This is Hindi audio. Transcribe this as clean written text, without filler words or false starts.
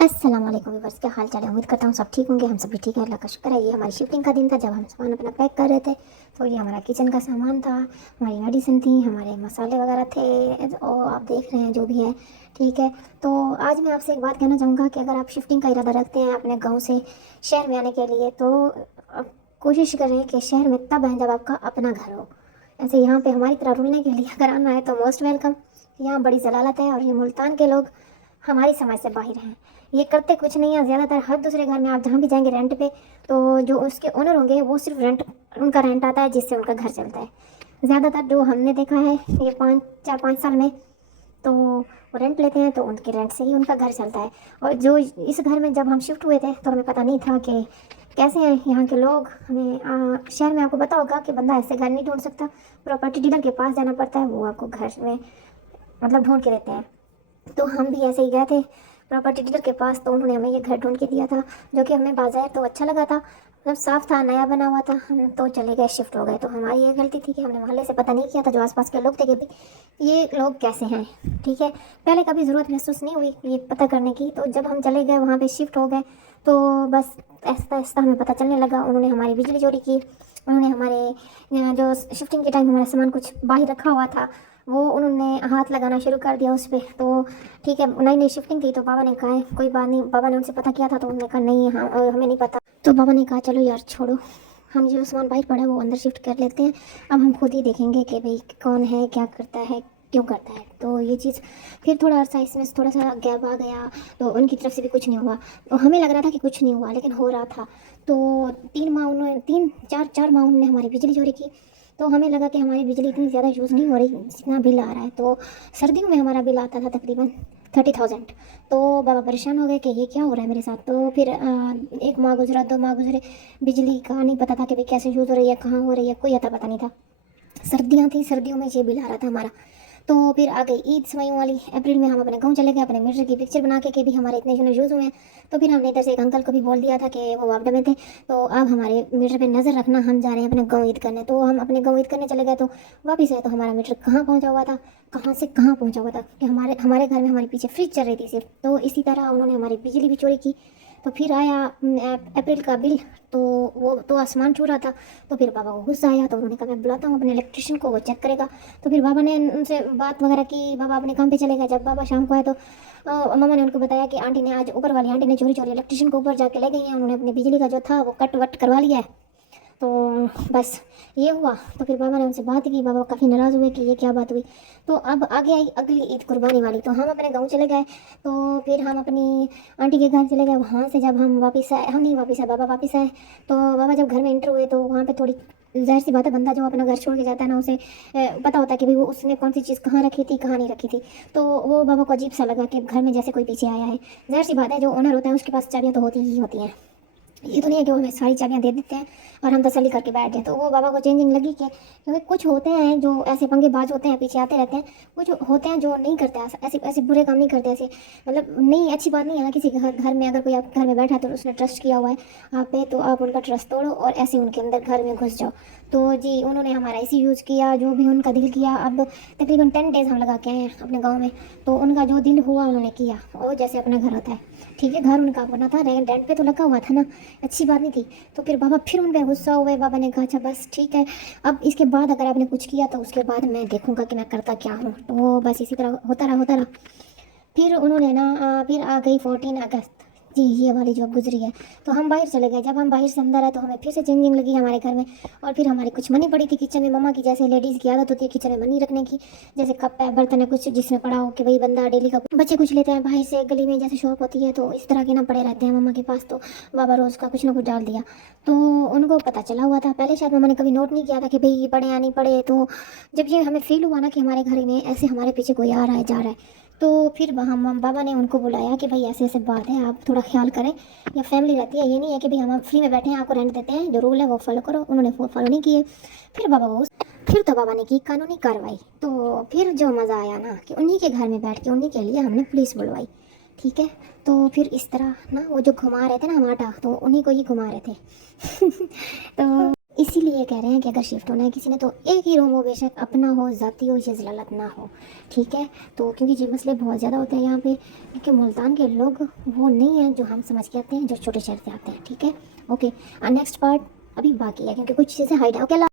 अस्सलाम वालेकुम व्यूअर्स, क्या हाल चाल है। उम्मीद करता हूँ सब ठीक होंगे। हम सभी ठीक है, अल्लाह का शुक्र है। ये हमारी शिफ्टिंग का दिन था जब हम सामान अपना पैक कर रहे थे। तो ये हमारा किचन का सामान था, हमारी मेडिसिन थी, हमारे मसाले वगैरह थे और आप देख रहे हैं जो भी है। ठीक है, तो आज मैं आपसे एक बात कहना चाहूँगा कि अगर आप शिफ्टिंग का इरादा रखते हैं अपने गाँव से शहर में आने के लिए, तो कोशिश करें कि शहर में तब आएँ जब आपका अपना घर हो। ऐसे यहाँ पे हमारी तरह रुलने के लिए अगर आना है तो मोस्ट वेलकम। यहाँ बड़ी जलालत है और ये मुल्तान के लोग हमारी समझ से बाहर हैं। ये करते कुछ नहीं है, ज़्यादातर हर दूसरे घर में आप जहाँ भी जाएंगे रेंट पे, तो जो उसके ओनर होंगे वो सिर्फ रेंट, उनका रेंट आता है जिससे उनका घर चलता है। ज़्यादातर जो हमने देखा है ये 4-5 साल में, तो वो रेंट लेते हैं तो उनके रेंट से ही उनका घर चलता है। और जो इस घर में जब हम शिफ्ट हुए थे तो हमें पता नहीं था कि कैसे हैं यहाँ के लोग। हमें शहर में आपको पता होगा कि बंदा ऐसे घर नहीं ढूंढ सकता, प्रॉपर्टी डीलर के पास जाना पड़ता है, वो आपको घर में मतलब ढूंढ के देते हैं। तो हम भी ऐसे ही गए थे प्रॉपर्टी डीलर के पास, तो उन्होंने हमें ये घर ढूंढ के दिया था जो कि हमें बाजार तो अच्छा लगा था, मतलब साफ था, नया बना हुआ था। हम तो चले गए, शिफ्ट हो गए। तो हमारी ये गलती थी कि हमने मोहल्ले से पता नहीं किया था, जो आसपास के लोग थे, कि भी ये लोग कैसे हैं। ठीक है, पहले कभी ज़रूरत महसूस नहीं हुई ये पता करने की। तो जब हम चले गए वहाँ पे शिफ्ट हो गए तो बस ऐसा ऐसा हमें पता चलने लगा। उन्होंने हमारी बिजली चोरी की, उन्होंने हमारे जो शिफ्टिंग के टाइम हमारा सामान कुछ बाहर रखा हुआ था वो उन्होंने हाथ लगाना शुरू कर दिया उस पर। तो ठीक है, नई नई शिफ्टिंग थी तो बाबा ने कहा है कोई बात नहीं, बाबा ने उनसे पता किया था तो उन्होंने कहा नहीं, हाँ हमें नहीं पता। तो बाबा ने कहा चलो यार छोड़ो, हम जो सामान बाहर पड़ा है वो अंदर शिफ्ट कर लेते हैं, अब हम खुद ही देखेंगे कि भाई कौन है, क्या करता है, क्यों करता है। तो ये चीज़ फिर थोड़ा अर्सा इसमें थोड़ा सा गैप आ गया, तो उनकी तरफ से भी कुछ नहीं हुआ। तो हमें लग रहा था कि कुछ नहीं हुआ, लेकिन हो रहा था। तो 3 माह उन्होंने 3-4 माह उन्होंने हमारी बिजली चोरी की। तो हमें लगा कि हमारी बिजली इतनी ज़्यादा यूज़ नहीं हो रही जितना बिल आ रहा है। तो सर्दियों में हमारा बिल आता था तकरीबन 30,000। तो बाबा परेशान हो गए कि ये क्या हो रहा है मेरे साथ। तो फिर 1 माह गुजरा, 2 माह गुजरे, बिजली का नहीं पता था कि भाई कैसे यूज़ हो रही है, कहाँ हो रही है, कोई अता पता नहीं था। सर्दियाँ थी, सर्दियों में ये बिल आ रहा था हमारा। तो फिर आ गई ईद समयों वाली, अप्रैल में हम अपने गांव चले गए, अपने मीटर की पिक्चर बना के भी हमारे इतने यूनिट यूज़ हुए हैं। तो फिर हमने इधर से एक अंकल को भी बोल दिया था कि वो वापडा में थे, तो अब हमारे मीटर पे नज़र रखना, हम जा रहे हैं अपने गांव ईद करने। तो हम अपने गांव ईद करने चले गए। तो वापस आए तो हमारा मीटर कहाँ पहुँचा हुआ था, कहाँ से कहाँ पहुँचा हुआ था कि हमारे हमारे घर में हमारे पीछे फ्रिज चल रही थी सिर्फ। तो इसी तरह उन्होंने हमारी बिजली भी चोरी की। तो फिर आया अप्रैल का बिल, तो वो तो आसमान छू रहा था। तो फिर बाबा को गुस्सा आया, तो उन्होंने कहा मैं बुलाता हूँ अपने इलेक्ट्रिशियन को, वो चेक करेगा। तो फिर बाबा ने उनसे बात वगैरह की, बाबा अपने काम पे चले गए। जब बाबा शाम को आए तो मामा ने उनको बताया कि आंटी ने आज, ऊपर वाली आंटी ने चोरी चोरी इलेक्ट्रिशियन को ऊपर जाके ले गई है, उन्होंने अपनी बिजली का जो था वो कट वट करवा लिया है। तो बस ये हुआ। तो फिर बाबा ने उनसे बात की, बाबा काफ़ी नाराज़ हुए कि ये क्या बात हुई। तो अब आगे आई अगली ईद कुर्बानी वाली, तो हम अपने गांव चले गए। तो फिर हम अपनी आंटी के घर चले गए। वहाँ से जब हम वापस आए, हम नहीं वापस आए, बाबा वापस आए। तो बाबा जब घर में एंटर हुए तो वहाँ पे थोड़ी, जाहिर सी बात है, बंदा जो अपना घर छोड़ के जाता है ना, उसे पता होता है कि भाई वो उसने कौन सी चीज़ कहाँ रखी थी, कहाँ नहीं रखी थी। तो वो बाबा को अजीब सा लगा कि घर में जैसे कोई पीछे आया है। जाहिर सी बात है, जो ओनर होता है उसके पास चाबियाँ तो होती ही होती हैं। ये तो नहीं है कि वो हमें सारी चाबियाँ दे देते हैं और हम तसल्ली करके बैठ जाए। तो वो बाबा को चेंजिंग लगी कि क्योंकि कुछ होते हैं जो ऐसे पंगेबाज होते हैं, पीछे आते रहते हैं। कुछ होते हैं जो नहीं करते, ऐसे ऐसे बुरे काम नहीं करते, ऐसे मतलब नहीं, अच्छी बात नहीं है ना। किसी घर में अगर कोई आपके घर में बैठा है तो उसने ट्रस्ट किया हुआ है आप पे, तो आप उनका ट्रस्ट तोड़ो और ऐसे उनके अंदर घर में घुस जाओ। तो जी उन्होंने हमारा इसी यूज़ किया, जो भी उनका दिल किया। अब तकरीबन 10 डेज़ हम लगा के आए हैं अपने गाँव में। तो उनका जो दिल हुआ उन्होंने किया, और जैसे अपना घर होता है। ठीक है, घर उनका अपना था, रेंट पे तो लगा हुआ था ना, अच्छी बात नहीं थी। तो फिर बाबा फिर उन पर गुस्सा हुए। बाबा ने कहा अच्छा बस ठीक है, अब इसके बाद अगर आपने कुछ किया तो उसके बाद मैं देखूंगा कि मैं करता क्या हूँ। तो वो बस इसी तरह होता रहा होता रहा। फिर उन्होंने ना फिर आ गई 14 अगस्त, जी ये वाली जो अब गुजरी है। तो हम बाहर चले गए। जब हम बाहर से अंदर आए तो हमें फिर से चेंजिंग लगी हमारे घर में। और फिर हमारी कुछ मनी पड़ी थी किचन में, मम्मा की जैसे लेडीज़ की आदत होती है किचन में मनी रखने की, जैसे कप है, बर्तन है, कुछ जिसमें पड़ा हो कि भाई बंदा डेली का, बच्चे कुछ लेते हैं बाहर से, गली में जैसे शॉप होती है तो इस तरह के ना पड़े रहते हैं मम्मा के पास। तो बाबा रोज़ का कुछ ना कुछ डाल दिया। तो उनको पता चला हुआ था, पहले शायद मम्मा ने कभी नोट नहीं किया था कि भाई ये पड़े या नहीं पड़े। तो जब ये हमें फील हुआ ना कि हमारे घर में ऐसे हमारे पीछे कोई आ रहा है, जा रहा है, तो फिर हम बाबा ने उनको बुलाया कि भाई ऐसे ऐसे बात है, आप थोड़ा ख्याल करें। या फैमिली रहती है, ये नहीं है कि भाई हम फ्री में बैठे हैं आपको रेंट देते हैं, जो रूल है वो फॉलो करो। उन्होंने वो फॉलो नहीं किए। फिर फिर तो बाबा ने की कानूनी कार्रवाई। तो फिर जो मज़ा आया ना कि उन्हीं के घर में बैठ के उन्हीं के लिए हमने पुलिस बुलवाई। ठीक है, तो फिर इस तरह ना वो जो घुमा रहे थे ना हम आटा, तो उन्हीं को ही घुमा रहे थे। तो इसीलिए कह रहे हैं कि अगर शिफ्ट होना है किसी ने तो एक ही रूम हो, बेशक अपना हो, ज़ाती हो, ये ज़लालत ना हो, ठीक है। तो क्योंकि ये मसले बहुत ज़्यादा होते हैं यहाँ पे, क्योंकि मुल्तान के लोग वो नहीं हैं जो हम समझ के आते हैं, जो छोटे शहर से आते हैं, ठीक है। ओके, नेक्स्ट पार्ट अभी बाकी है क्योंकि कुछ चीज़ें हाइड है। ओके।